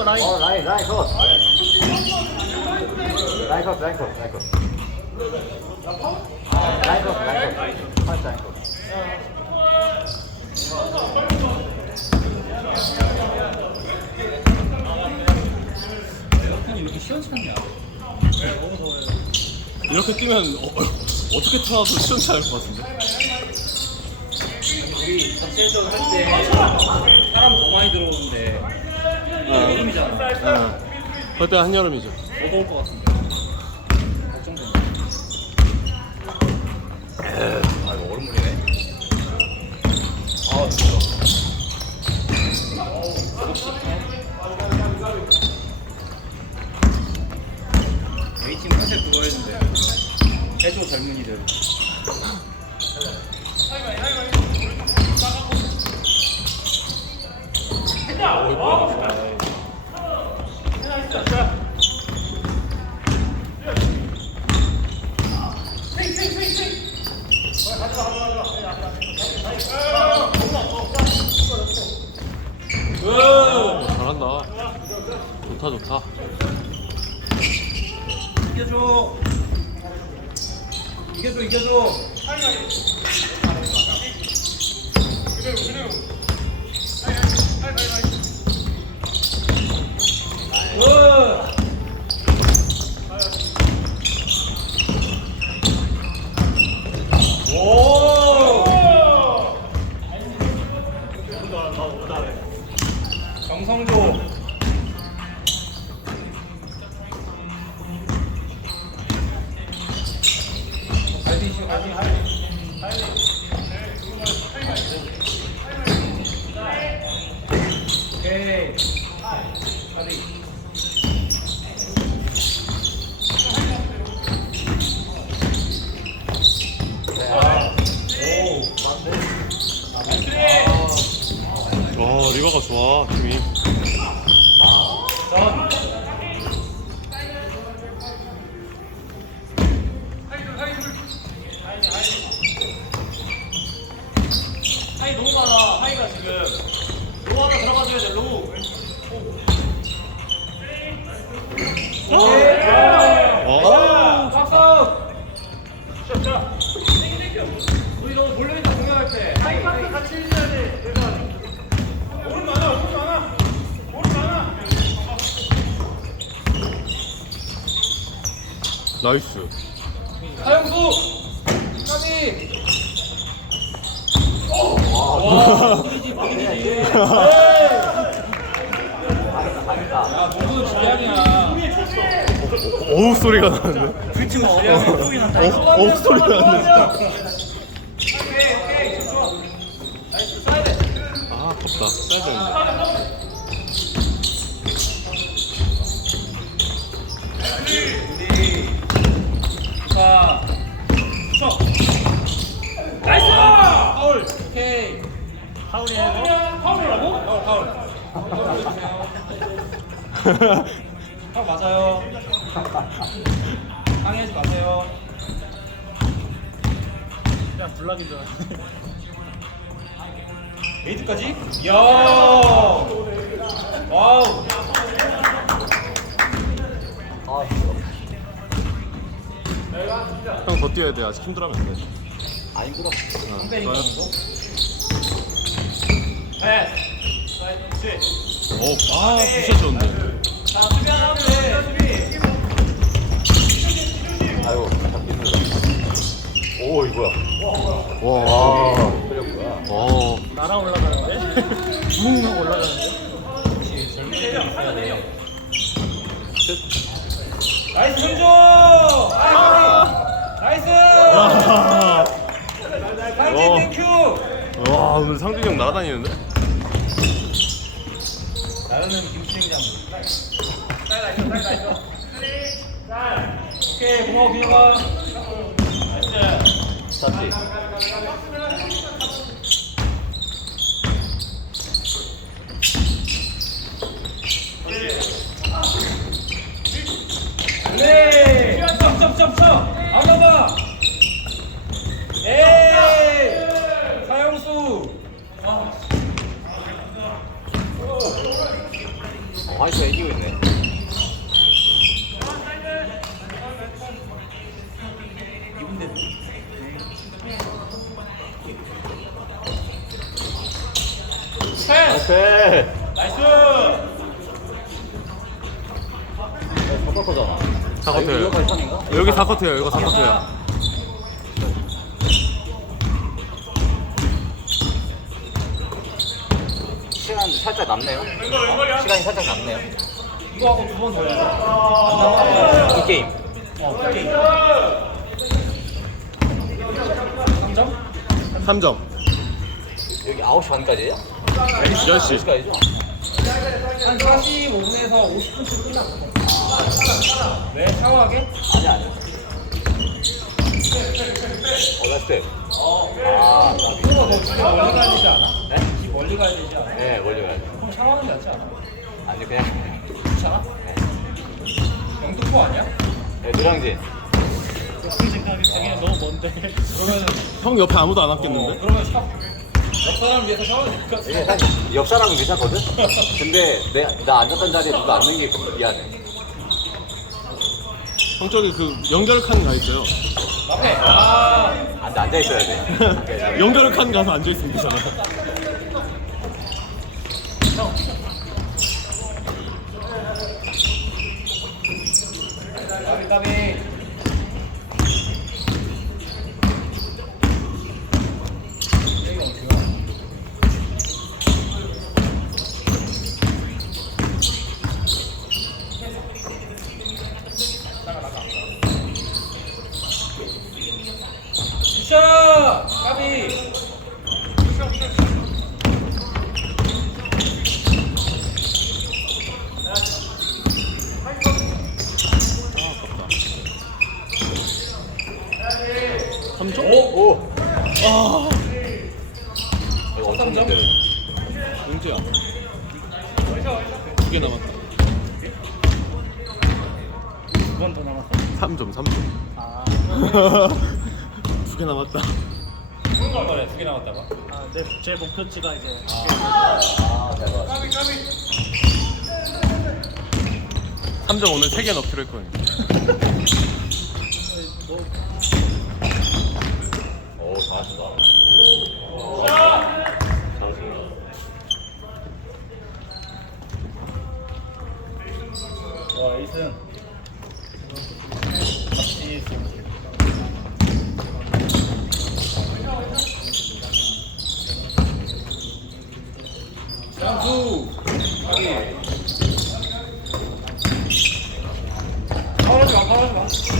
어 라인. 라인 컷. 라인 컷 라인 컷 라인 컷. 라인 컷 라인 컷. 파이트 라인 컷. 이렇게 시원찮냐? 이렇게 뛰면 어, 어 떻게 타도 시원치 않을 것 같은데. 우리 전체전 할때 사람 더 많이 들어오는데 여름이잖아. 예. 그때 한여름이죠. 못올것 같은데. 걱정된다. 아 이거 얼음물이네 아 진짜. A팀 컨셉 그거 했는데 해줘 젊은이들 잘한다. 좋다 좋다. 이겨줘 이겨줘 이겨줘 우! 오! 정성조 와 리버가 좋아 팀이. 전 하이 너무 많아. 하이가 지금 로우 하나 들어가줘야 돼. 로우. 와. 박수 우리 너무 몰려있다 공격할 때. 하이 파트 같이 해줘야 돼. 그래서 오른 많아. 오른 많아. 오른 많아. 나이스. 하영수 까비 어우 소리가 나는데. 지향이 소리 난다 어, 어우 소리가 나는데. 진짜. 오케이 오케이. 좋아. 나이스 쏴야 돼. 아 아깝다. 써야 되는데. 우리 자 쳐. 나이스 파울 오케이 파울이야. 파울이라고? 파울 파울 파울 맞아요 항의하지 마세요 그냥 블락인 줄 알았네. 에이트까지? 이야 와우 아 형더 뛰어야 돼. 아직 힘들어하면 안 돼. 안 힘들어 어, 빼니까 좋아요. 패스. 나이스. 오, 아. 아이고 살짝 힘들다 오 이거야 와, 아 와, 나랑 올라가는데? 붕 올라가는데? 젊은이들이 있어야 돼끝 나이스 나이스 와, 어. 땡큐 와, 오늘 상준이 형 날아다니는데? 나는 김치냉장 사이다 있어 사이다 있어. 오케이 고마워 비영아 나이스. 터치 네 점점점점 안 봐봐 에이 아이스 이기고 있네. 나이스. 나이스. 사커터잖아. 사커트. 여기 사커트야. 여기 사커트야. 살짝 남네요. 시간이 살짝 남네요. 이거 하고 두 번 더 해야 이 게임. 어, 빨리. 3점? 3점. 여기 9시 반까지예요? 10시. 10시까지죠? 한 45분에서 50분쯤 끝났어. 왜? 샤워하게? 아니 아니. 어, 나이스. 아, 그거 너 집에 멀리 되지 않아? 네? 집 멀리 가야 되지 않아? 네, 멀리 가야죠. 그럼 샤워하는 게 낫지 않아? 아니, 그냥. 괜찮아? 네. 영등포 아니야? 네, 노량진. 자기는 너무 먼데. 그러면 형 옆에 아무도 안 어, 왔겠는데? 그러면 샤워. 옆 사람 위해서 샤워해야 될것 같아. 이게 사실 옆 사람은 괜찮거든? 근데 내, 나 앉았던 자리에 누가 앉는 게 미안해. 형 저기 그 연결 칸 가 있어요. 앞에. 아. 앉아, 앉아 있어야 돼. 연결 칸 가서 앉아 있으면 되잖아. 3점? 용지야. 두 개 남았다. 2번 더 남았어. 3점 3점. 아 두 개 남았다. 그래 두개 남았다고 아, 내, 제 목표치가 이제 아. 대박 3점 오늘 3개 넣기로 했거든요. 뭐? 오 잘하신다. 양수 파울하지 마 파울하지 마